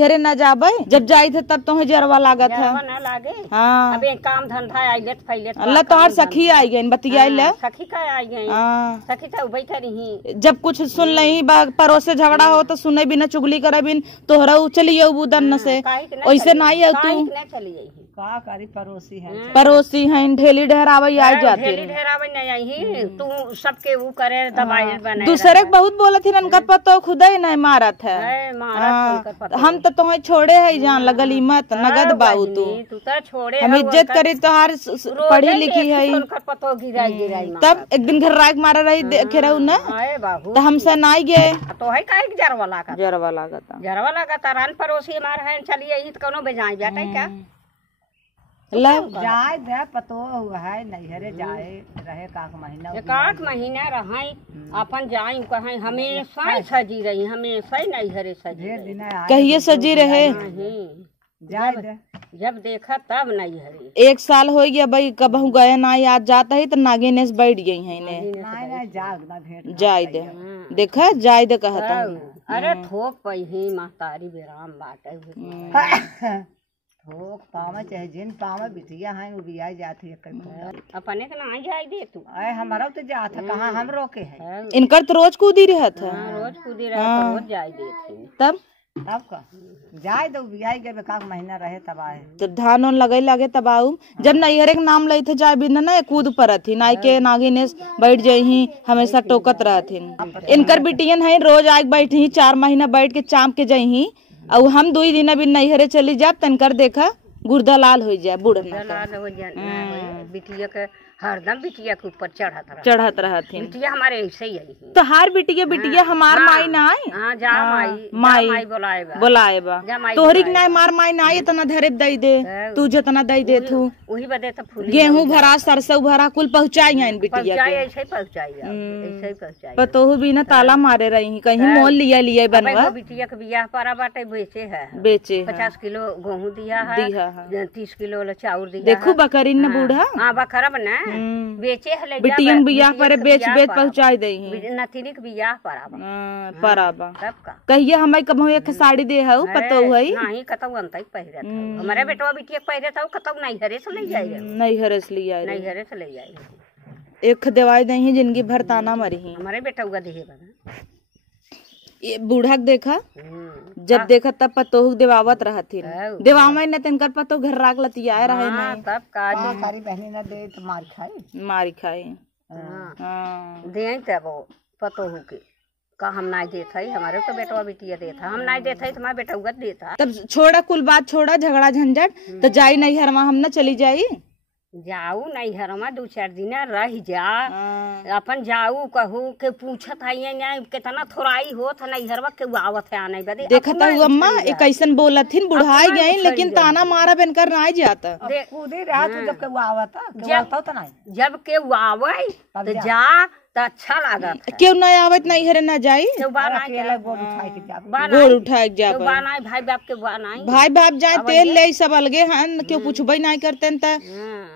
हरे न जाबे जब जाई थे तब तो जरवा लागत है ना लागे। हाँ अबे काम धंधा आइलेत फैलेत अल्लाह तोहर सखी आई गई बतियाई ले सखी का आई गई। हाँ सखी तो बैठे रही जब कुछ सुन लही पड़ोस से झगड़ा हो तो सुने बिना चुगली करे बिन तोहरा चलिए बुदन से वैसे नहीं है तू चली आई का करी पड़ोसी है ढेली ढहरावे आई जाती ढेली ढेरावे नहीं आई तू सबके वो करे दवाई बनाए दूसरे के बहुत बोलत थी उनका पतो खुद ही नहीं मारत है हम तो तुम्हें छोड़े है जान लगल हिम्मत नगद बाबू तू तो छोड़े हम इज्जत करी तोहार पढ़ी लिखी है पतो गिराई गिराई तब एक दिन घर राग मारा रही देखे रहू ना तो हमसे नहीं गए तो है काहे जरवा लागत रान पड़ोसी हमार है चलिए ई कोनो बेजाई बेटा क्या जाए दे पतो है नैहरे जाए रहे काक महीना रहे अपन जाई कहे हमेशा सजी रही हमेशा नैहरे सजी कहिए सजी रहे जाए दे जब देखा तब नैहरे 1 साल हो गया भाई कबहू गए ना याद जाता है तो नागिनेश बैठ गई है जाए दे देखा जाए दे कहता अरे थोक पही महतारी बेराम बाटे थोक पावे चाहे जिन पावे बिटिया है वो बियाह जाती है अपने के ना जाए दे तू अरे हमारा तो जात है कहाँ हम रोके है इनकर तो रोज कूदी रहत है रोज कूदी रहत रोज जाए देती तब का जाए दो बियाह के काक महीना रहे तब आए जब धान उन लगे तब आऊ जब नैहरे के नाम लई थे जाए बिना ना कूद पर थी नाई के नागिनेश बैठ जाही हमेशा टोकत रहथिन इनकर बिटियन है रोज आग बैठी 4 महीना बैठ के चाम के जाही और हम 2 दिन अभी नैहरे चली जाब तनकर देखा गुर्दा लाल हो जाए बूढ़ा लाल हो जाए बिटिया के हरदम बिटिया के ऊपर चढ़त रहथिन बिटिया हमारे ऐसे ही है तो हार बिटिया हमार माई ना आई हां जा माई बुलाएबा तोहरी के नहीं मार माई ना आई इतना धरे दई दे तू जितना दई दे तू वही बदे तो फूल गेहूं भरा सरसों भरा कुल पहुंचाई है इन बिटिया के ऐसे ही पहुंचाई पतोहू बिना ताला मारे रही कहीं मोल लिया बनवा बिटिया के बियाह पारा बाटे बेचे 50 किलो गेहूं दिया है 30 किलो चाउर दिया देखो बकरीन न बूढ़ा हां बकरा बना बेचे हले बिटियन बियाह पर बेच पहुंचाई दई नतिनिक बियाह पराबा तब का कहिए हमें कबहू एक साड़ी दे हऊ पतो है नहीं कतौ अंतई पहिरत हमारे बेटवा बिटिया पहिरत हऊ कतौ नैहरे से ले जाए नैहरे से ले जाए एक दवाई दही जिंदगी भर ताना मरी हमारे बेटवा देहे बना ये बूढ़ा देखा जब देखा तब पतोह देवावत रहती देवावे न तिनकर पतो घर राग लतियाए रहे नहीं तब का सारी बहनी न दे तो मार खाई हां दे तब पतोह के का हम नहीं देता है हमारे तो बेटवा बिटिया देता हम नहीं देता है तुम्हारा बेटा उगत देता तब छोड़ा कुल बात छोड़ा झगड़ा झंझट तो जाई नहीं हरमा हम न चली जाई जाऊ नहीं हरमा 2-4 दिन रह जा अपन जाऊ कहू के पूछत है कितना थोड़ाई होत नहीं हरवा के आवत है आने बदे देखत हूं अम्मा एक कैसन बोलथिन बुढ़ाई गई लेकिन ताना मारा बनकर नहीं जाता कूदे रहा तू जब के आवता तो नहीं जब के आवे तो जा तो अच्छा लगा क्यों नहीं आवत नहीं हरे ना जाई गोड़ उठाए जा भाई बाप जाए तेल ले सब अलगे हन क्यों पूछबे नहीं करते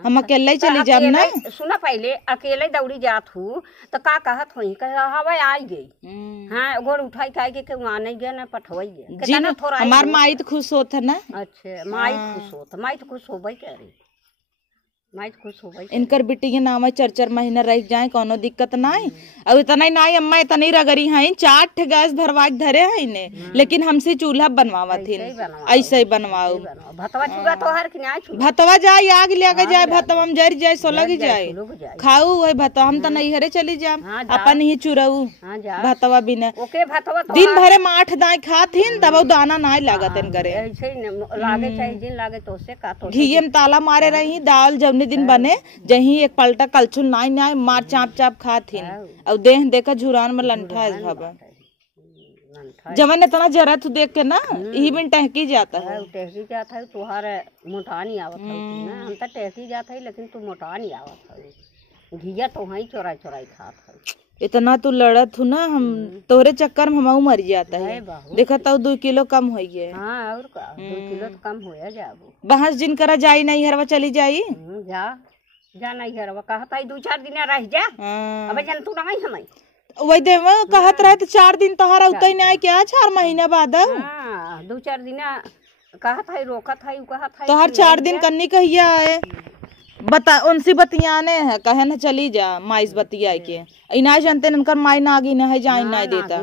हम अकेले चली जाब ना सुना पहले अकेले दौड़ी जात हूँ तो का कहत हुई हवा आई गई हाँ गोड़ उठाई खाई के वहाँ नहीं गया ना पठवई हमार माई तो खुश होता ना अच्छा माई तो खुश हो भाई कह रही इनकर बिटी के नाम 4 महीना रह जाए कोनो दिक्कत नहीं अब इतना नहीं अम्मा इतनी रगरी है 4 गैस भरवा धरे है ने लेकिन हमसे चूल्हा बनवावा थी ऐसे ही बनवाओ भतवा जाए आग ले जाए भतवा में जर जाए सोलग जाए खाऊ वही भतवा हम तो नहीं हरे चली जाए अपन ही चुरऊ भतवा बिना दिन भरे में 8 दाई खाथिन तब दाना नहीं लागत करे घी में ताला मारे रही दाल जब दिन बने जही एक पलटा कलछुल नाई मार चाप खाथिन और देह देखा झुरान में लंठा है भवन जवन इतना जरा तू देख के ना यही में टहकी जाता है तुहार मोटा नहीं आवत है हम तो टहकी जाता है लेकिन तू मोटा नहीं आवत है घिया तो वही चोराई खात है इतना तू लड़त हूँ ना हम तोरे चक्कर में हम मर जाता है देखा तो 2 किलो कम हो गए हाँ और का 2 किलो तो कम होया जाबो बहस जिन करा जाई नहीं हरवा चली जाई जा नहीं हरवा कहता है 2-4 दिन रह जा अब जन तू नहीं हमें वही दे कहत रहे तो 4 दिन तोहरा उतई नहीं क्या 4 महीना बाद हाँ 2-4 दिन कहत है रोकत है कहत है तो हर 4 दिन कन्नी कहिया है बता उनसे बतियाने है कहे न चली जा माइस बतिया के इना जानते न उनकर माई नागिन है जाइन नहीं देता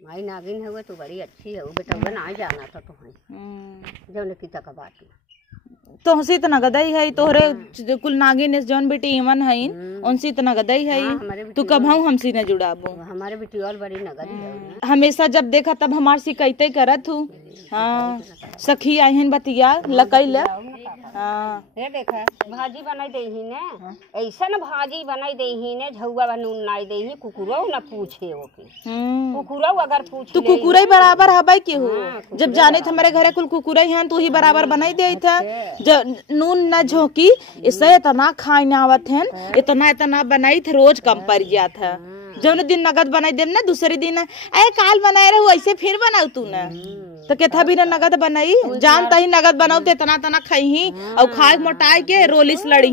माई नागिन है तो बड़ी अच्छी है बेटा बना जाना था तो जब ने की तक बात तो हंसी इतना गदई है तोहरे कुल नागिन जौन बेटी इमन है उनसे इतना गदई है तू कब हम हमसे न जुड़ाबो हमारे बेटी और बड़ी नगद है हमेशा जब देखा तब हमार शिकायतें करत हूँ हाँ सखी आई हैं बतिया लकैले हाँ ये देखा भाजी बनाई देही ने ऐसा न भाजी बनाई देही ने झौआ बनून नाई देही कुकुरो न पूछे ओके कुकुरो अगर पूछ तू कुकुरई बराबर हबै के हो जब जाने थे हमारे घरे कुल कुकुरई हैं तू ही बराबर बनाई दे था नून न झोंकी इससे इतना खाई न आवत है इतना इतना बनाई थे रोज कम पड़ गया था जब दिन नगद बनाई देम ना दूसरे दिन अरे काल बनाए रहे ऐसे फिर बनाऊ तू न तो केथा भी नगद बनाई जानता ही नगद बनाऊ तो इतना तना खाई और खाए मोटाई के रोलिस लड़ी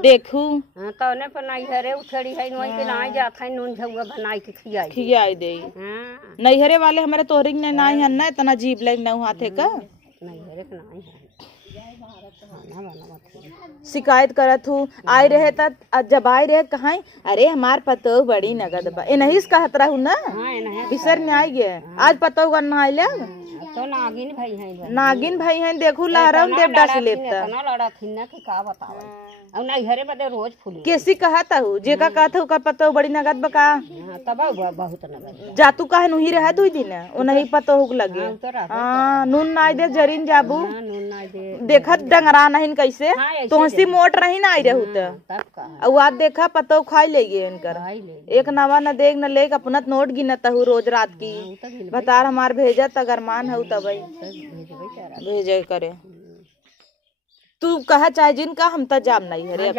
देखू तो ने बनाई हरे उछड़ी है नोई के नाई जात है नून झौआ बनाई के खियाई दे नैहरे वाले हमारे तोहरी ने नाई है ना इतना जीभ लग न हाथे का नैहरे के नाई है शिकायत करत हूँ आए रहे तब जब आए रहे कहाँ अरे हमार पतो बड़ी नगद बा नहीं कहत रहू ना बिसर में आई गए आज पतो गन्ना आइले तो नागिन भाई हैं देखू लहरम देव डस लेता ना लड़ा थी ना कि का बतावे और नैहरे बदे रोज फूली कैसी कहता हूँ जे का कहत हूँ का पतो बड़ी नगद बका तब बहुत नगद जा तू कहे नुही रह 2 दिन ओ नहीं पतो हुक लगे हां नून नाई दे जरीन जाबू देखत डंगरा नहीं कैसे तो हंसी मोट रही ना आई रहू त अब देखा पतो खाई ले इनकर एक नवा न देख न लेक अपना नोट गिनत हूँ रोज रात की बता हमार भेजत अगर मान हूँ तब भेजे करे तू कहा चाहे जिनका हम तो जाम नहीं है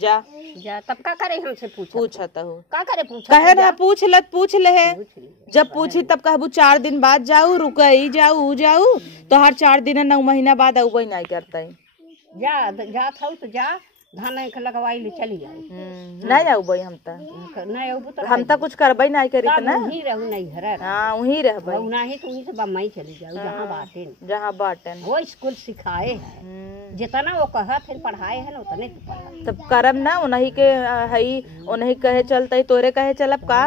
जा तब का करे हमसे पूछता हूँ का करे कहे ना पूछ ले है जब पूछी तब कहबू 4 दिन बाद जाऊ रुकई जाऊ तो हर 4 दिन 9 महीना बाद अब नहीं करता है जा था तो जा धान लगवाई ले चली आई नहीं आऊ भाई हम हम तो कुछ करबई नहीं करी ना वही रहू नहीं घर हां वही रहबई नहीं तो वही से बम्बई चली जाऊ जहां बाटेन वो स्कूल सिखाए है जितना वो कहत है पढ़ाए है ना उतने तब करम ना उन्हीं के हई उन्हीं कहे चलते तोरे कहे चलब का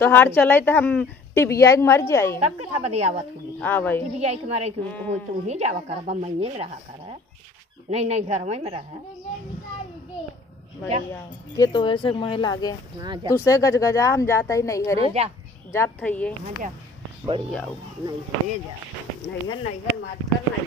तो हार चले तो हम टिबिया मर जाई तब के था बदे आवत हुई आवई टिबिया के मारे हो तू ही जावा कर बम्बई में रहा कर नहीं घर में रहा ये तो ऐसे मह लागे तुसे गजगजा हम जाता ही नहीं हरे जाप थई जा बढ़िया नहीं जा नहीं मात कर नहीं